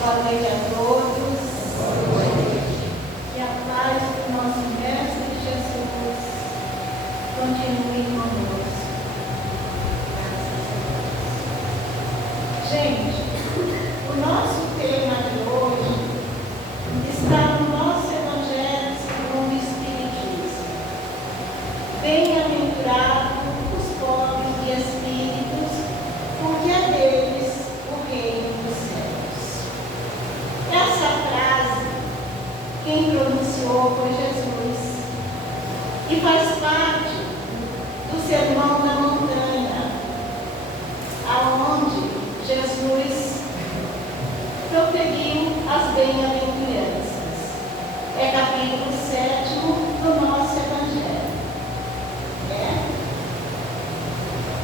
Boa noite a todos. Boa noite. Que a paz do nosso Mestre Jesus continue conosco. Graças a Deus. Gente, o nosso tema de hoje está no nosso Evangelho segundo o Espiritismo. Bem-aventurado os pobres de espíritos, porque é deles o reino dos céus. Essa frase, quem pronunciou foi Jesus, e faz parte do Sermão da Montanha, aonde Jesus proferiu as bem-aventuranças. É capítulo 7 do nosso Evangelho.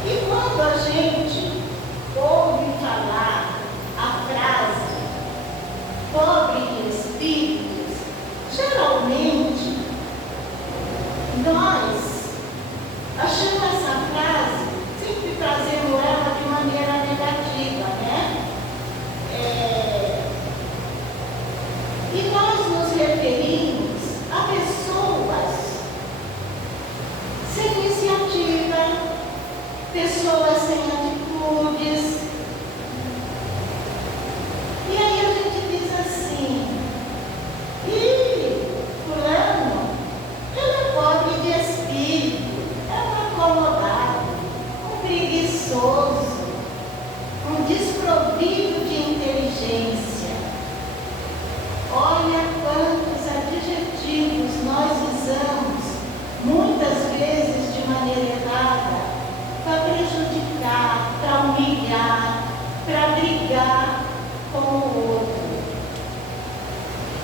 E quando a gente ouve falar a frase pobre de espíritos, geralmente nós achamos essa frase, sempre trazendo ela de maneira negativa, né? E nós nos referimos a pessoas sem iniciativa, pessoas sem atitudes. E aí a gente diz assim: fulano, ele é pobre de espírito, é um acomodado, um preguiçoso, um desprovido de inteligência. Olha quantos adjetivos nós usamos, muitas vezes de maneira errada, para prejudicar, para humilhar, para brigar com o outro.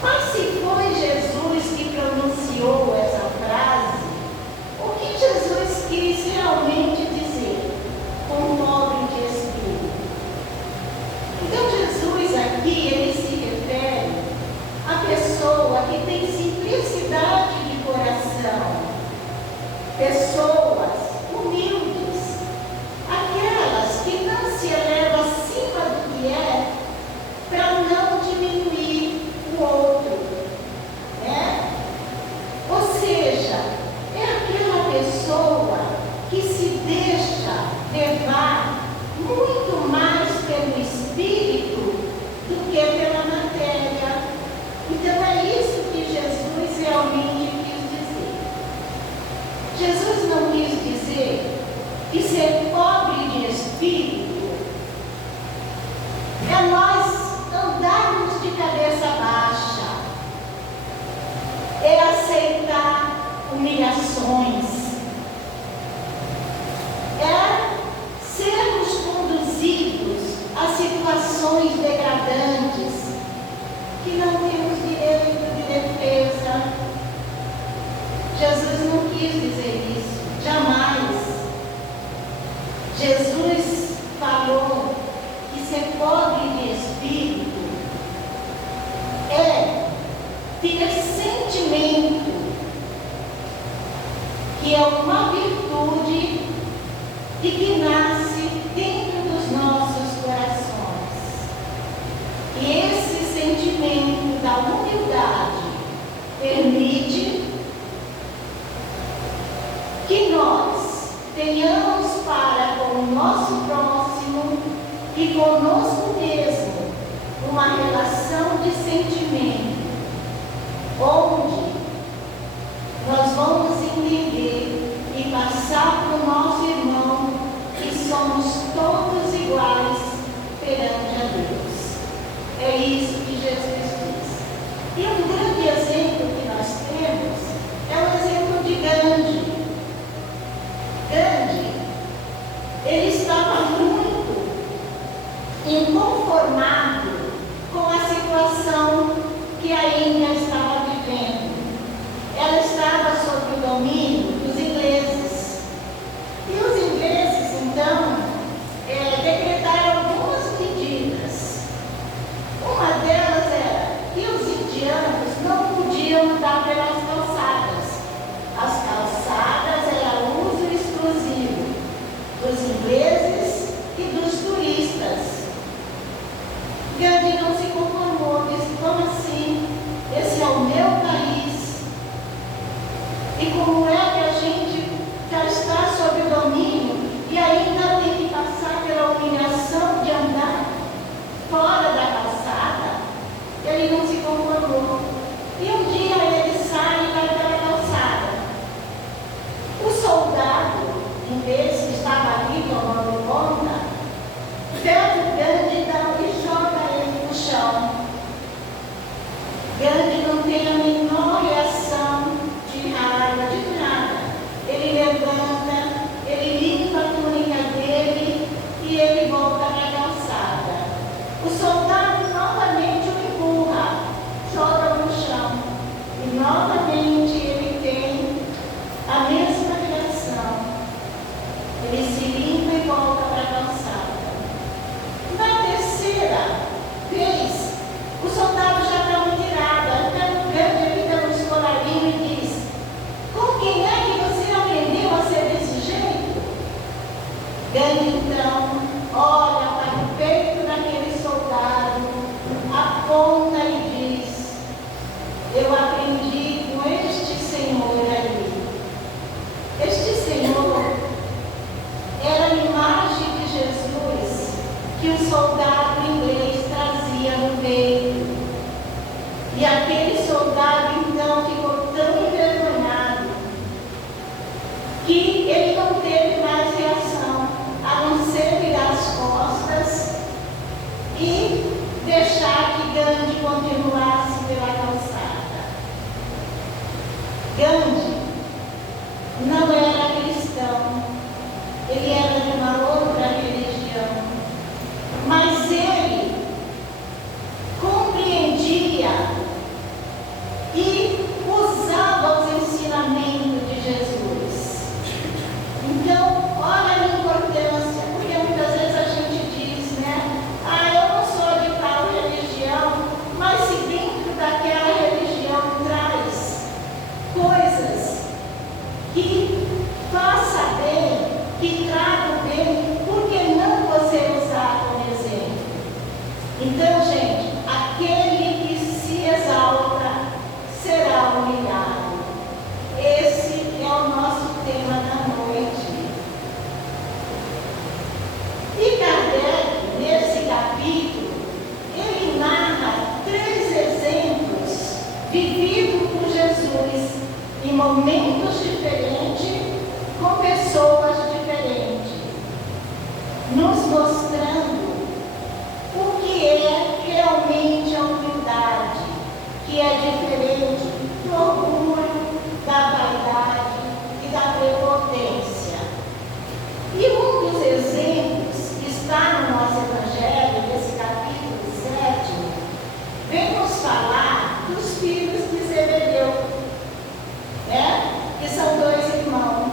Mas se foi Jesus que pronunciou essa frase, o que Jesus quis realmente dizer com o pobre de espírito? Então Jesus aqui, ele se refere à pessoa que tem simplicidade de coração, pessoas humildes, aquelas que não se elevam acima do que é para não diminuir o outro, né? Ou seja, é aquela pessoa que se deixa levar muito mais pelo espírito do que pela matéria. Então é isso que Jesus realmente quis dizer. Jesus não quis dizer que ser pobre de espírito é nós andarmos de cabeça baixa, é aceitar humilhações, é sermos conduzidos a situações degradantes que não temos direito de defesa. Jesus não quis dizer isso, jamais. Jesus falou que ser pobre de espírito é ter sentimento, que é uma virtude e que nasce dentro dos nossos corações. E esse sentimento da humildade permite que nós tenhamos para com o nosso próximo e conosco mesmo uma relação de sentimento, onde nós vamos entender e passar para o nosso irmão que somos todos iguais perante a Deus. É isso que Jesus diz. E um grande exemplo que nós temos é o exemplo de Gandhi. Gandhi, ele estava muito inconformado com a situação que a Índia estava vivendo. Ela estava sob o domínio dos ingleses. E os ingleses, então, decretaram algumas medidas. Uma delas era que os indianos não podiam andar pelas calçadas. As calçadas eram uso exclusivo dos ingleses e dos turistas. Gandhi não se conformou no meu país. E como é que a gente já está sob o domínio e ainda tem que passar pela humilhação de andar fora da calçada? Ele não se conformou. E um dia ele sai e vai pela calçada. O soldado, um desses que estava ali tomando conta, pega o Gandhi e joga ele no chão. Gandhi não tem a menor reação de raiva, de nada. Ele levanta, ele limpa a túnica dele e ele volta para a calçada. O soldado novamente o empurra, joga no chão. E novamente ele tem a mesma reação. Ele se limpa e volta para a calçada. Na terceira vez, o soldado já está muito irado. Então o Gandhi fica no escolarinho e diz: com quem é que você aprendeu a ser desse jeito? Gandhi então olha para o peito daquele soldado, aponta e diz: eu aprendi com este senhor ali. Este senhor era a imagem de Jesus que o soldado inglês trazia no peito. E aquele soldado então ficou tão envergonhado que ele não teve mais reação, a não ser virar as costas e deixar que Gandhi continuasse pela calçada. Gandhi não era cristão, ele era de uma outra religião, mas ele compreendia e usava os ensinamentos de Jesus. Então, olha a importância, porque muitas vezes a gente diz, né? Eu não sou de tal religião, mas se dentro daquela religião traz coisas que faça bem, que traga bem, por que não você usar como exemplo? Então, gente, aquele que se exalta será humilhado. Esse é o nosso tema da noite. E Kardec, nesse capítulo, ele narra 3 exemplos vividos por Jesus em momentos diferentes, com pessoas diferentes, nos mostrando o que é realmente a humildade, que é diferente do orgulho, da vaidade e da prepotência. E um dos exemplos que está no nosso Evangelho, nesse capítulo 7, vem nos falar dos filhos de Zebedeu, né? Que são 2 irmãos,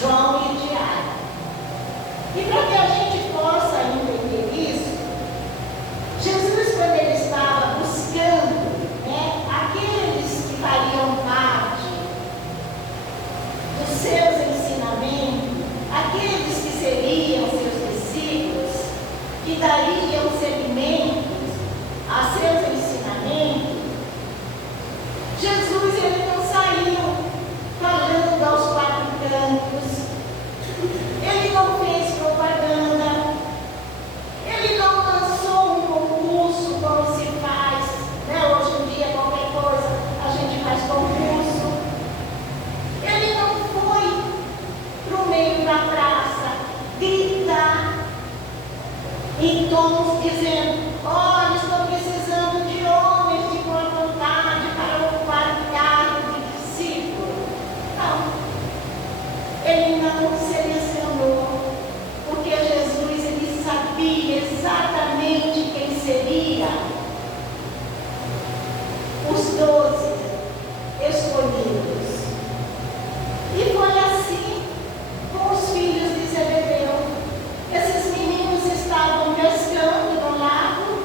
João e Tiago. E para que a gente possa entender isso, Jesus, quando ele estava buscando, né, aqueles que fariam parte dos seus ensinamentos, aqueles que seriam seus discípulos, que dariam seguimento a seus ensinamentos, Jesus ele não saiu falando aos 4 cantos, ele não fez propaganda, ele não lançou um concurso como se faz, né? Hoje em dia qualquer coisa a gente faz concurso. Ele não foi para o meio da praça gritar em tons dizendo: olha, estou precisando de homens de boa vontade para ocupar o cargo de discípulo. Não. Ele não selecionou, porque Jesus ele sabia exatamente quem seria os 12 escolhidos. E foi assim com os filhos de Zebedeu. Esses meninos estavam pescando no lago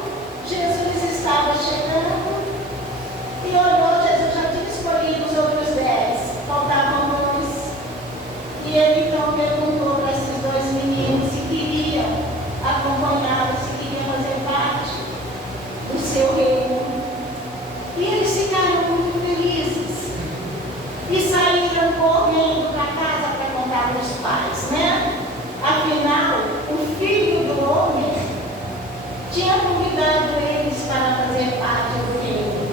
tinha convidado eles para fazer parte do reino.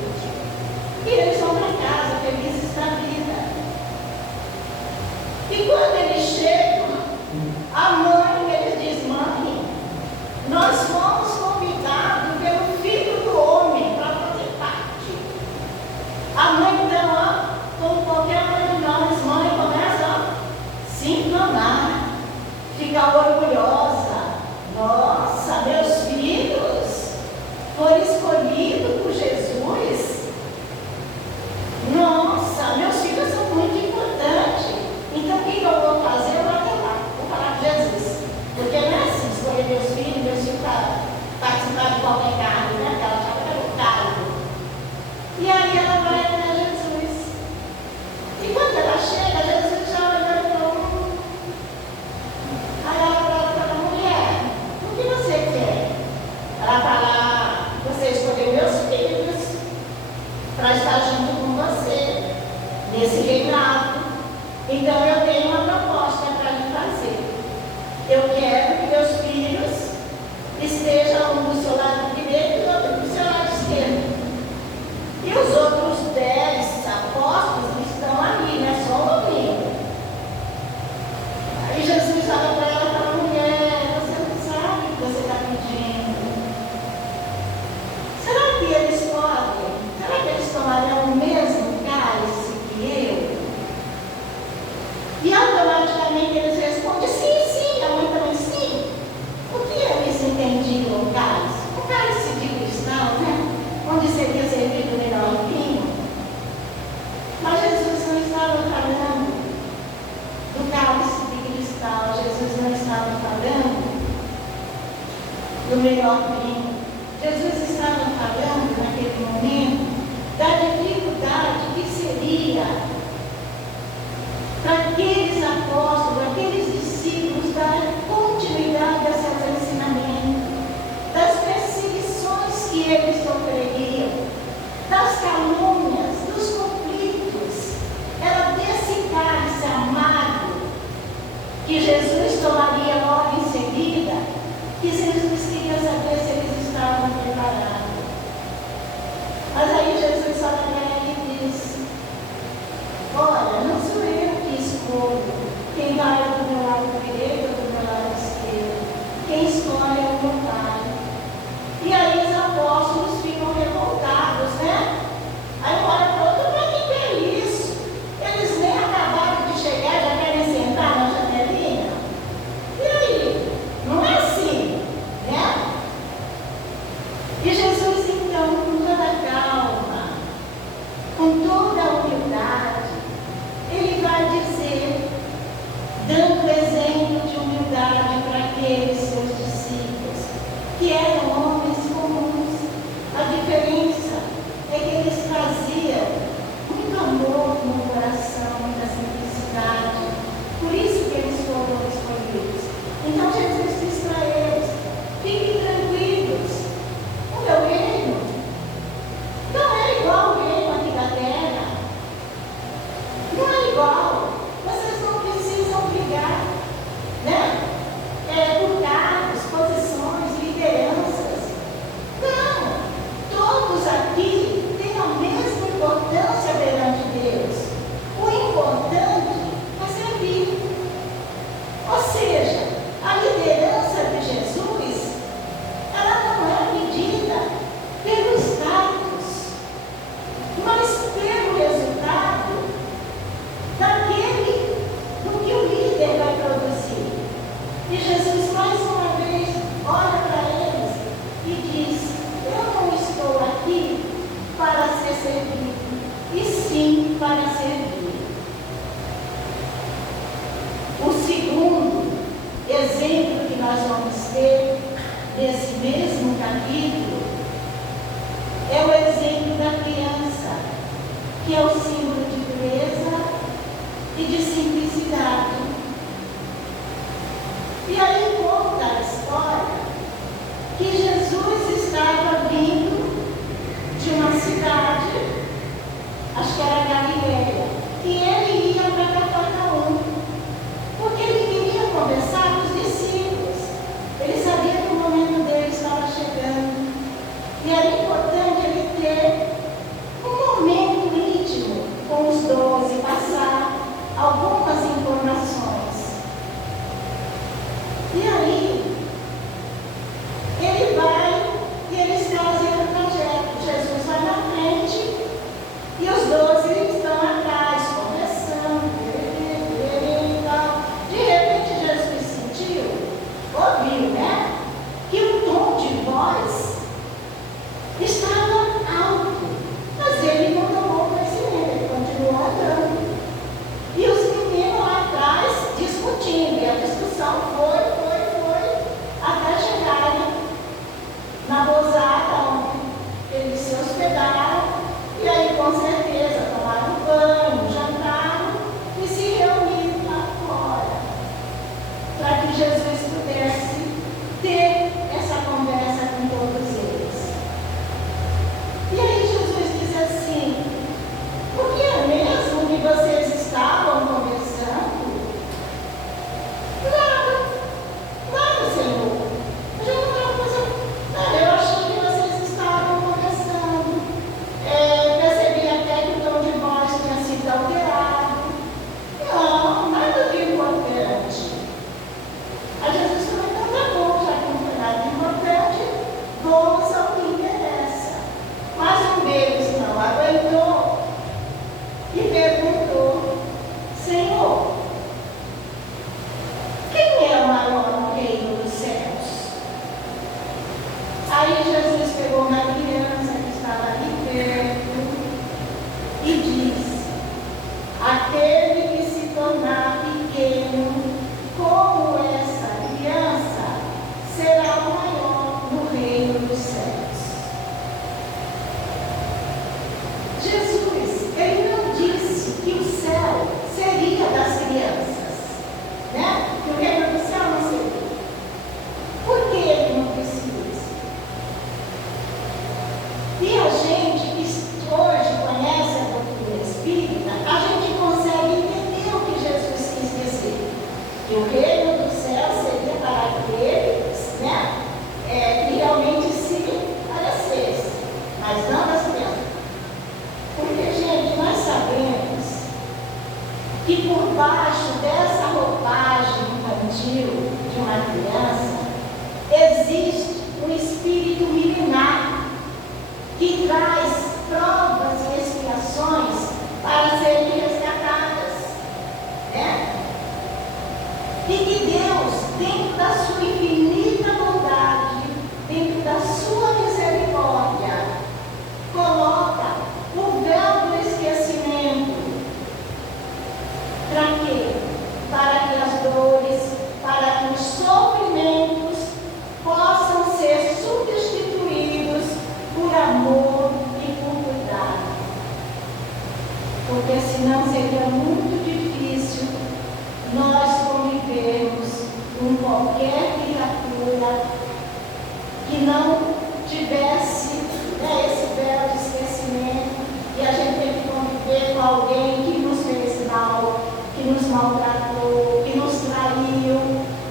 E eles vão para casa, felizes da vida. E quando eles chegam, a mãe, ele diz: mãe, nós fomos convidados pelo Filho do Homem para fazer parte. A mãe, então, como qualquer uma de nós, mãe, começa a se inflamar, ficar orgulhosa. Nossa, meus filhos foram escolhidos por Jesus. Nossa, meus filhos são muito importantes. Então, o que eu vou fazer? Eu vou falar de Jesus. Porque não é assim, escolher meus filhos para participar de qualquer cargo, né? Ela já pelo cargo. E aí ela vai até Jesus. E quando ela chega, Jesus já olha e fala: aí ela fala para a mulher: o que você quer? Ela fala: você escolheu meus filhos para estar junto com você nesse reinado. Então eu tenho uma proposta para lhe fazer. Eu quero que meus filhos estejam um do seu lado direito e outro do seu lado esquerdo. E os outros 10 apóstolos estão ali, né? Só um domingo. Aí Jesus olha para ela e fala: mulher, você não sabe o que você está pedindo. Será que eles podem? Será que eles tomarão o mesmo cálice que eu? E automaticamente eles respondem: sim, sim. A mãe também: sim. O que eles entendiam o cálice? O cálice de cristal, né? Onde seria servido o melhor vinho. Mas Jesus não estava falando do cálice de cristal. Jesus não estava falando do melhor vinho. Jesus estava falando naquele momento da dificuldade que seria para aqueles apóstolos, aqueles discípulos, dar continuidade a seus ensinamentos, das perseguições que eles sofreriam, das calúnias, dos conflitos. Era desse cálice amargo que Jesus tomaria logo em seguida, que Jesus queria saber se eles estavam preparados. Mas aí Jesus olha para ela e diz: olha, não sou eu que escolho quem vai do meu lado direito ou do meu lado esquerdo. Quem escolhe é o meu Pai. E aí os apóstolos ficam revoltados, né? Aí olha para o outro: para que é isso? Eles nem acabaram de chegar, já querem sentar na janelinha? E aí? Não é assim, né? E Jesus, então, com toda calma, com toda a humildade, ele vai dizer, dando exemplo de humildade para aqueles seus discípulos, que eram homens comuns. A diferença é que eles traziam muito amor no coração, muita simplicidade. Por isso que eles foram escolhidos. Então Jesus diz para eles: fiquem tranquilos, o meu reino não é igual ao reino aqui da terra. Não é igual. Vocês não precisam brigar, né? Por cargos, posições, lideranças. Não. Todos aqui têm a mesma importância perante Deus. O importante é servir. Ou seja, a liderança Jesus pegou uma criança que estava ali perto e disse: aquele que se tornar pequeno como essa criança será o maior no reino dos céus. Jesus, ele não disse que o céu seria das crianças, né? Que o reino do céu não seria. Por que ele não disse isso? E a gente que hoje conhece a doutrina espírita, a gente consegue entender o que Jesus quis dizer. Que o reino do céu seria para aqueles, né, que realmente se parecesse, mas não das crianças. Porque, gente, nós sabemos que por baixo dessa roupagem infantil de uma criança, existe um espírito milenar que traz provas e expiações para serem resgatadas, né? E que Deus, dentro da sua infinita bondade, dentro da sua misericórdia, coloca o véu do esquecimento. Para quê? Para que as dores, para que os sofrimentos possam ser substituídos por amor e por cuidado. Porque senão seria muito difícil nós convivermos com qualquer criatura que não tivesse, né, esse véu de esquecimento, e a gente tem que conviver com alguém que nos fez mal, que nos maltratou, que nos traiu,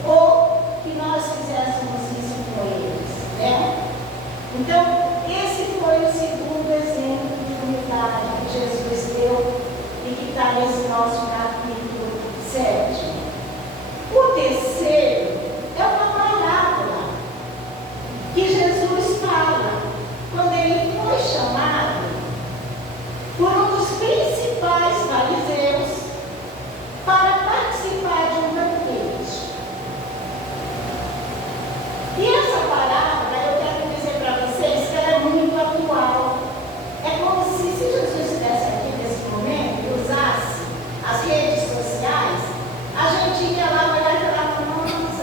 ou que nós fizéssemos isso com eles, né? Então, esse foi o segundo exemplo de unidade que Jesus deu e que está nesse nosso capítulo 7. O terceiro é uma parábola que Jesus fala quando ele foi chamado por um dos principais fariseus para participar de um banquete. E essa parábola, eu quero dizer para vocês que ela é muito atual. É como se Jesus estivesse aqui nesse momento e usasse as redes sociais, a gente ia lá olhar e falar: nossa,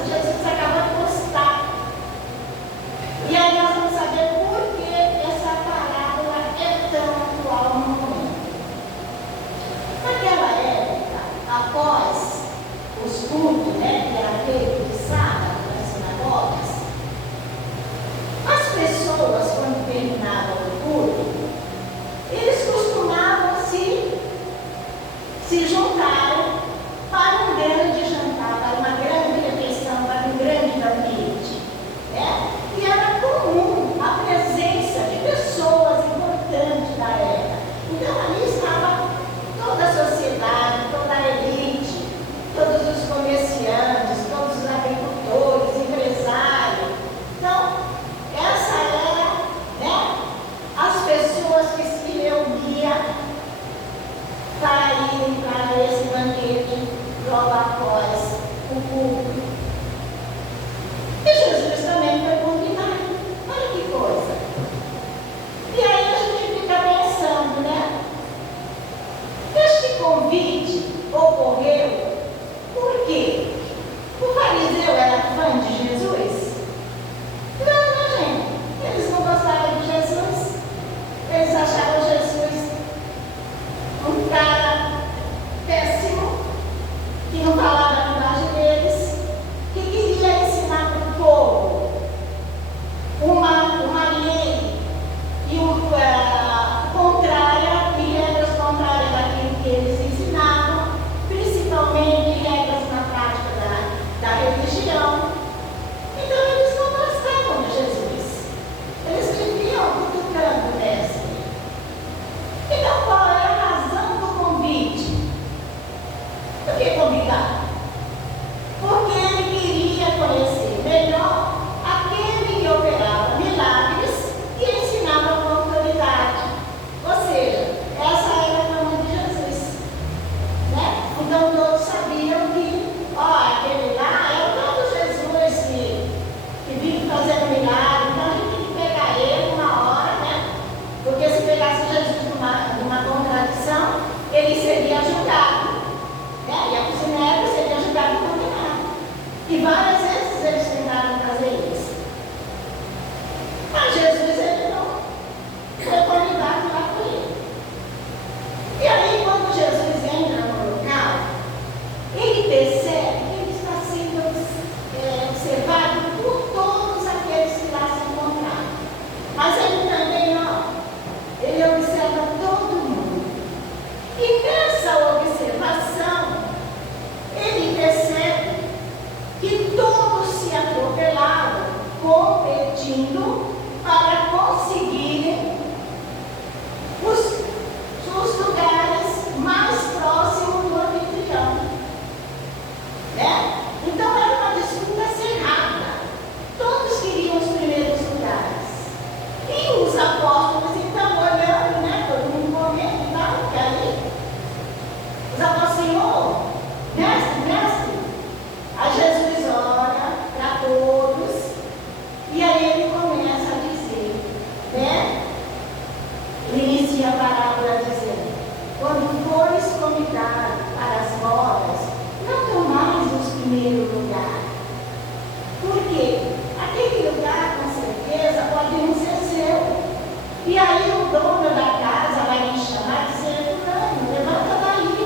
E aí o dono da casa vai me chamar e dizer: fulano, levanta daí.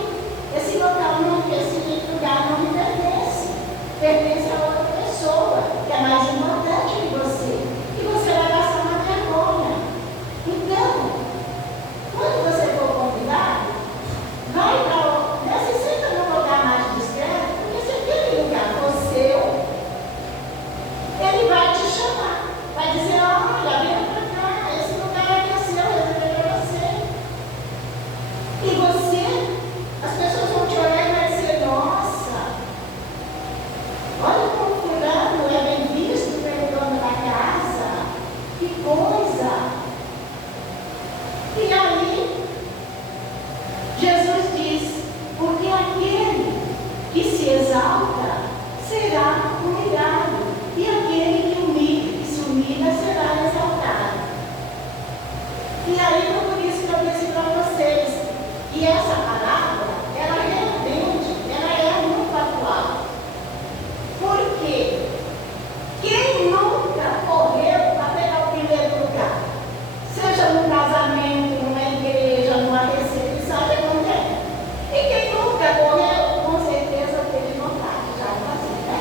Esse lugar não me pertence. Pertence a outra pessoa, que é mais importante que você. E você vai passar uma vergonha. Então, quando você for convidado, vai para se senta num lugar mais discreto, porque se aquele lugar for seu, ele vai te chamar. Vai dizer: olha, vem para cá, esse lugar é seu, reservei para você. E você, as pessoas vão te olhar e vai dizer: nossa, olha como fulano é bem visto pelo dono da casa, que coisa. E aí, Jesus diz: porque aquele que se exalta será humilhado, e aquele que se humilha será exaltado. E aí, por isso que eu disse para vocês, que essa palavra, ela realmente, ela é muito atual. Porque quem nunca correu para pegar o primeiro lugar? Seja num casamento, numa igreja, numa recepção, que não tem. E quem nunca correu, com certeza teve vontade já de fazer, né?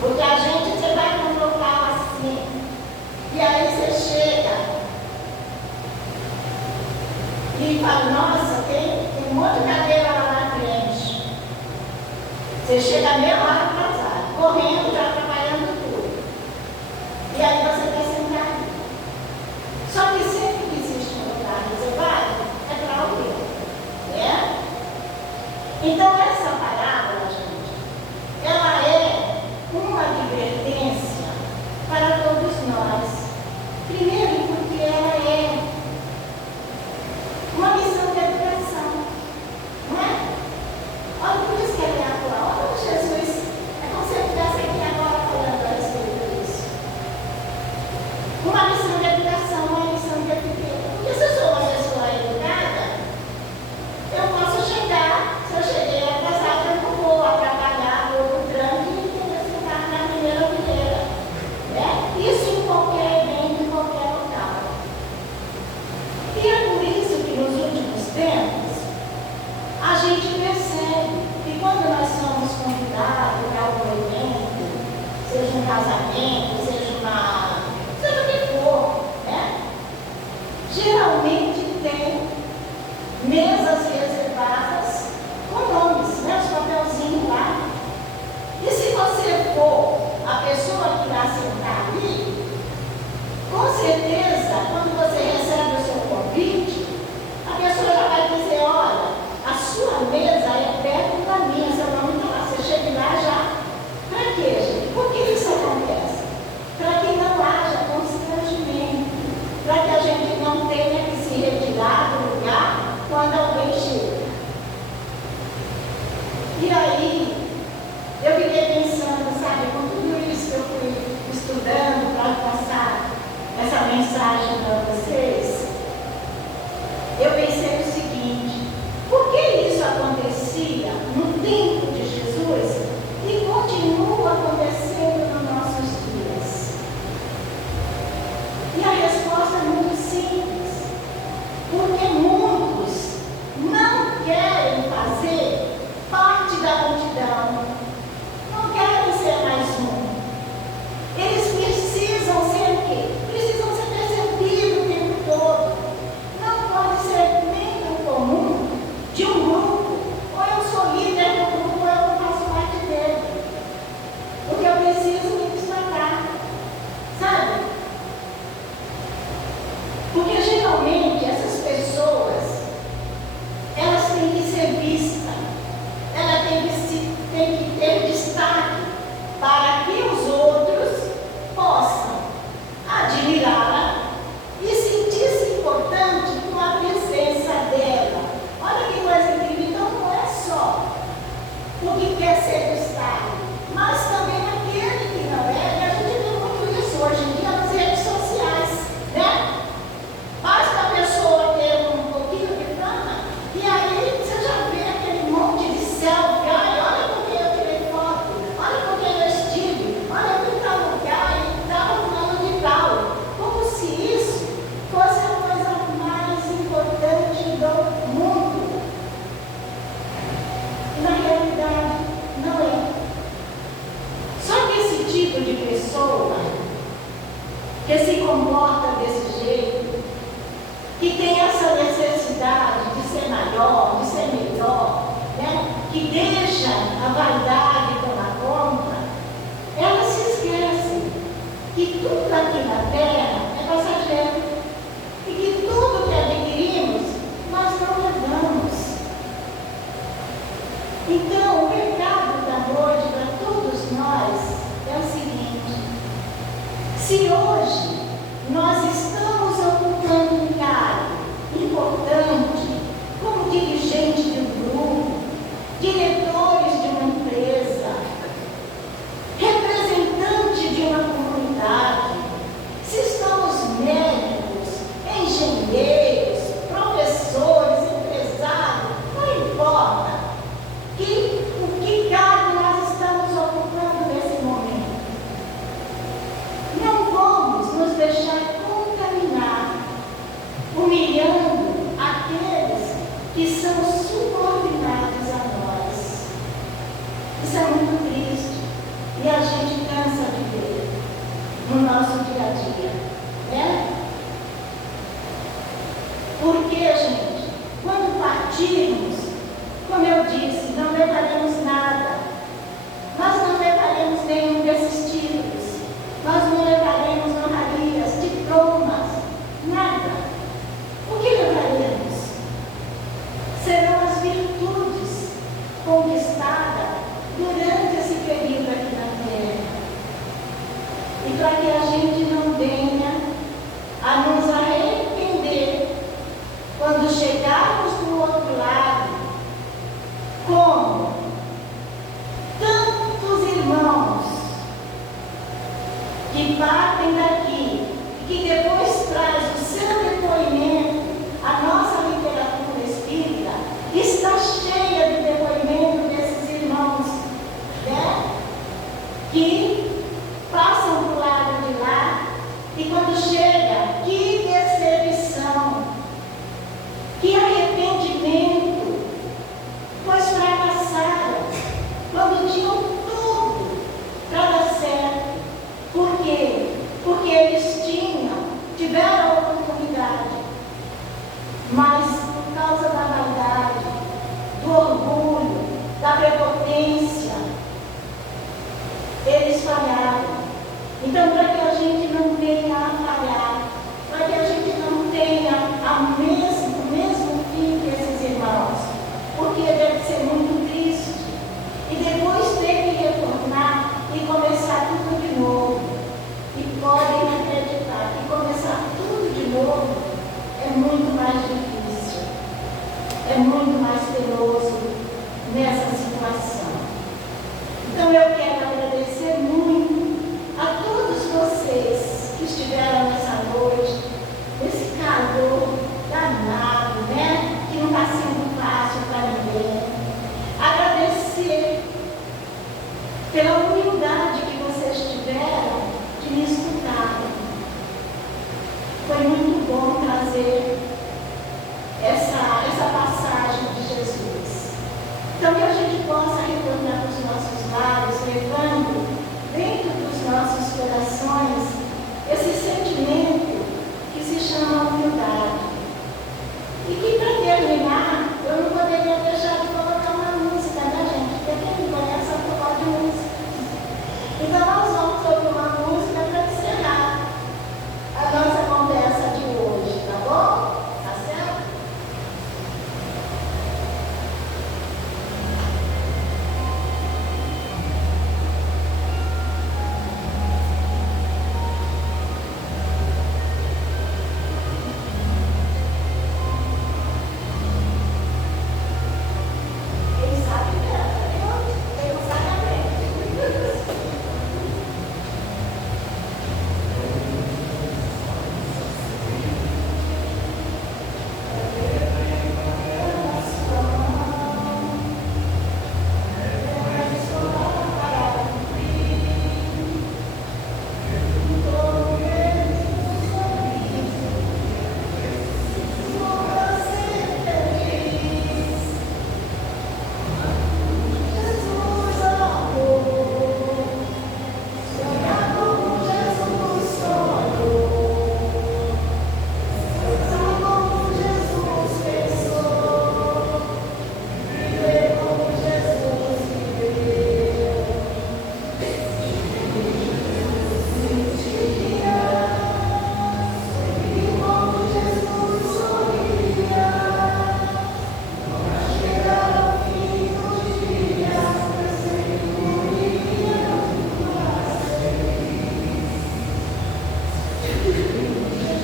Porque a gente, você vai para um local assim, e aí você chega e fala: nossa, tem um monte de cadeira lá na frente. Você chega meia hora atrasado, correndo, já trabalhando tudo. E aí você quer sentar ali. Só que sempre que existe um lugar reservado, é para alguém. Né? Então essa parábola, gente, ela é uma advertência para todos nós. Primeiro, porque ela é uma missão de educação. Não é? Olha por isso que ela é atual. Olha Jesus, é como se ele estivesse aqui agora falando a respeito disso. Uma missão de educação, uma missão de etiqueta. Porque se eu sou uma pessoa educada, eu posso chegar, se eu cheguei atrasada, eu não vou atrapalhar, vou no trânsito e tenho que sentar na primeira fileira. Né? Isso em qualquer evento, em qualquer local. E é por isso que nos últimos tempos, a gente percebe que quando nós somos convidados para algum evento, seja um casamento, seja o que for, né? Geralmente tem mesas reservadas com nomes, né? Os papelzinhos lá. E se você for a pessoa que vai sentar ali, com certeza, quando você recebe o seu convite, a pessoa já vai dizer: olha, a sua mesa é perto da minha, seu nome está lá, você chega lá já. Para quê, gente? Por que isso acontece? Para que não haja constrangimento, para que a gente não tenha que se retirar do lugar quando alguém chega. E aí, eu fiquei pensando, sabe, com tudo isso que eu fui estudando para passar essa mensagem para vocês, eu pensei o seguinte: por que isso acontecia no tempo de Jesus e continua acontecendo nos nossos dias? E a resposta é muito simples: porque muitos não querem fazer parte da multidão, não querem ser mais um. Eles precisam ser o quê? Precisam ser percebidos o tempo todo. Não pode ser membro comum de um grupo. Ou eu sou líder do grupo, ou eu não faço parte dele. Porque eu preciso me destacar. Sabe? Porque geralmente essas pessoas, elas têm que ser vistas. Ela tem que deixa a vaidade tomar conta, elas se esquecem que tudo aqui na terra é passageiro e que tudo que adquirimos nós não levamos. Então, o recado da noite para todos nós é o seguinte: se hoje nós estamos ocupando um cargo importante como dirigente de um grupo, diretores de uma empresa, representante de uma comunidade, se estamos médicos, engenheiros, professores, empresários, não importa o que cargo nós estamos ocupando nesse momento. Não vamos nos deixar contaminar, humilhando aqueles que são subordinados a nós. Isso é muito triste e a gente cansa de ver no nosso dia a dia, né? Porque, gente, quando partirmos, como eu disse, não levaremos nada. Nós não levaremos nenhum desses títulos. Nós não levaremos honrarias, diplomas, nada. O que levaremos? Serão as virtudes conquistadas durante esse período aqui na Terra. E para que a gente não venha a nos arrepender quando chegarmos do outro lado, como tantos irmãos que partem daqui e que depois traz o seu depoimento. A nossa literatura espírita está cheia de depoimento desses irmãos, né? Que passam para o lado de lá e quando chega, que decepção, que arrependimento, pois fracassaram quando tinham tudo para dar certo. Por quê? Porque eles tiveram a oportunidade, mas por causa da vaidade, do orgulho, da prepotência, eles falharam. Então, para que a gente não venha a falhar, para que a gente não tenha o mesmo fim que esses irmãos, porque deve ser muito triste, e depois ter que retornar e começar tudo de novo. E podem acreditar que começar tudo de novo é muito mais difícil, é muito mais penoso nessa situação. Então eu quero agradecer muito a todos vocês que estiveram nessa noite, nesse calor danado, né? Que não está sendo fácil para ninguém. Agradecer pela humildade que vocês tiveram de me escutar. Foi muito bom trazer essa passagem de Jesus. Então, que a gente possa retornar para os nossos lares, levando dentro dos nossos corações esse sentimento que se chama humildade. E que, para terminar, eu não poderia deixar de colocar uma música, né, gente? Porque quem me conhece sabe que eu gosto de música. Então, nós vamos ouvir uma música para encerrar a nossa conversa de hoje, tá bom? Tá certo?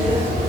Jesus.